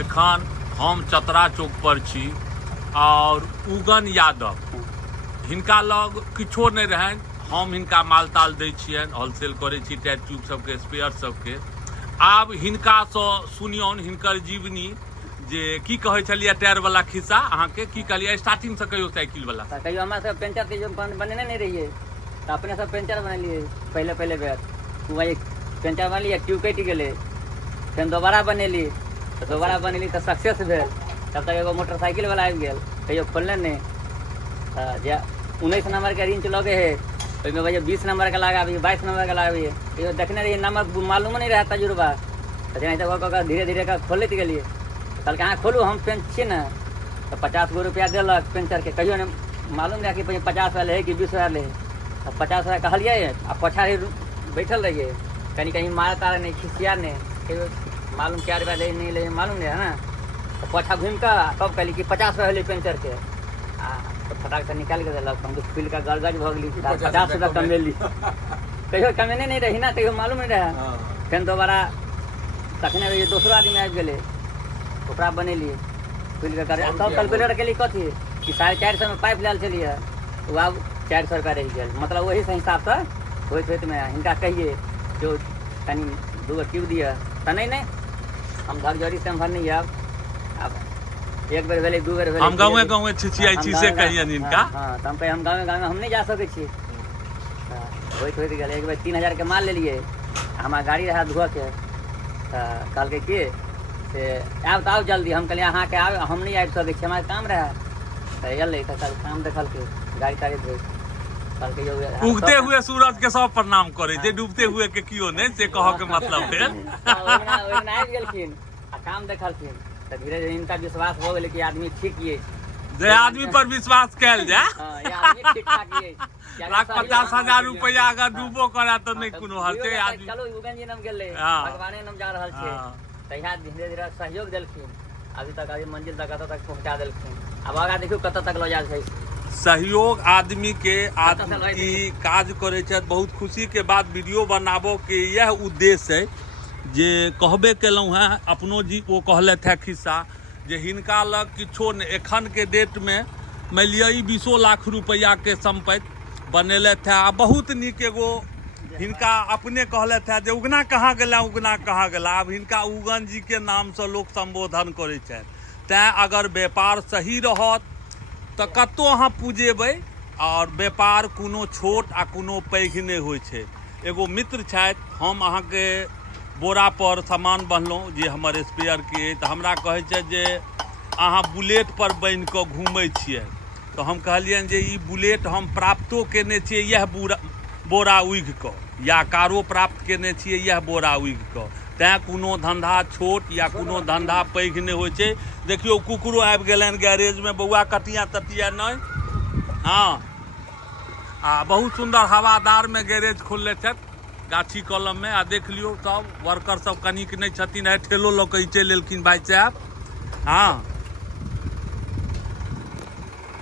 एखन हम चतरा चौक पर छी और उगन यादव हिनका लग किछो नहीं रहन। हम हिनका मालताल दै छियनि, होलसेल करै छी टायर ट्यूब सबके, स्पेयर सबके। आब हिनका सँ सुनियौन हिनकर जीवनी जे की कहै छलियै टायर वाला खिस्सा। अहाँके की कहलियै स्टार्टिंग से कहियो साइकिल वाला? कहियो हमरा सब पेंचर के बनेने नहीं रहिए तो अपने सब पेंचर बनेलिए पहले बेर। वही पेंचर बनलिए, ट्यूब कटि गेलै, फिर दोबारा बनेली तो सक्सेस भेल। तब तक एगो मोटरसाइकिल वाला आबि गेल, कहियो खोलने नहीं। जे 19 नंबर के रिंच लगे है, ओहिमे भैया 20 नंबर के लगाबी, 22 नंबर के लगाबी। कहियो देखने रहिए, नंबर मालूम नहीं रहा तजुर्बा। तो धीरे धीरे का खोलते गेलिए। कल कहाँ खोलू, हम पेंच छी ना, तो 50 गो रुपया दिलक पेंचर के। कहियो नहीं मालूम रहा कि 50 वाले है कि 20 वाले है। अब 50 वाला कहलिए, अब पछाड़ी बैठल रहिए, कहीं मारा तारा नहीं, खिसिया नहीं, कहियो मालूम क्या रुपया ले नहीं ले मालूम नहीं है ना। तो पछा घूम कर तब कहली कि 50 रुपया ले पेंचर के। तो फटाक से निकाल के दिलक, हम तो फील का गड़गड़ भगली, 50 रुपया कमेली। कहियो कमेने नहीं रही ना, कहियो मालूम नहीं रहा। फिर दोबारा तखने रहिए दूसरा आदमी आबि गेलै, ओकरा बनेलिए फील के कर। तब कैलकुलेटर के लिए कथी कि 450 में पाइप लाल चलिए, तो अब 400 रुपया रह गया। मतलब वही से हिसाब से होइत में हिनका कहिए जो तनी 2 ट्यूब दिए तो नहीं हम धकजरी से हम भर नहीं। अब एक बेर भेले, 2 बेर भेले, हम गाँव छिछियाई छी से कहिए इनका। हाँ, तो हम कहे हम गाँव हम नहीं जा सके छी। होइत गेल, एक बेर 3000 के माल लेलिए। हमारा गाड़ी रहा धुआ के, कल के से आब तो आओ जल्दी। हम कहलिए अहाँ के आब, हम नहीं आबि सके छी, हमारे काम रहा। तो एल तो कल काम देखल के गाड़ी ताड़ी धोई। उगते हुए सूरज के सब प्रणाम करे, जे डूबते हुए के कियो नहीं से कह के मतलब है। आबि गेलखिन आ काम देखलखिन, तो धीरे धीरे इनका विश्वास हो गेलै कि आदमी ठीक ये। जे आदमी पर विश्वास कैल जाए, ठीक ठाक ये। 50,000 रुपया अगर डूबो करा तो नहीं कोनो हल छै। आदमी चलो उगन जी नाम गेलै, भगवाने नाम जा रहल छै, तहिया धीरे धीरे सहयोग देलखिन। अभी तक अभी मंजिल तक कतऽ तक पहुँचा देलखिन। अब आगा देखियो कतऽ तक लऽ जाए छै। सहयोग आदमी के आदमी काज करे छै। बहुत खुशी के बात वीडियो बनाबो के यह उद्देश्य है जे कहबे केलहुँ हैं। अपनो जी वो कहलथि है खिस्सा जे हिनका लग किछो नहीं। एखन के डेट में मान लिअ 20 लाख रुपया के संपत्ति बनेलथि है। बहुत नीक एगो हिनका अपने कहलथि है जे उगना कहाँ गेला, उगना कहाँ गेला। अब हिनका उगन जी के नाम से लोग संबोधन करे छै। तैं अगर व्यापार सही रहत तो कतो अहाँ पूजेबै, और व्यापार कोनो छोट आ कोनो पैघ नहीं होइ छै। एगो मित्र छथि, हम अहाँ के बोरा पर सामान बन्हलहुँ जे हमर स्पेयर के, तो हमरा कहै छै जे अहाँ बुलेट पर बान्हि कऽ घूमै छियै। तो हम कहलियनि जे ई बुलेट हम प्राप्तो केने छियै यह बोरा उघि कऽ, या कारो प्राप्त केने छियै यह बोरा उघि कऽ। तैं कोनो धंधा छोट या कोनो धंधा पैघ नहीं होइ छै। देखियो कुकुरो आबि गेलनि गैरेज में, बौआ कटिया तटिया नहीं। हाँ, आ बहुत सुंदर हवादार में गैरेज खोलले छथि गाछी कलम में। आ देख लियो सब वर्कर सब कनिक नहीं छथिन है, ठेलो लऽ कऽ चलि एलखिन भाई साहब। हाँ,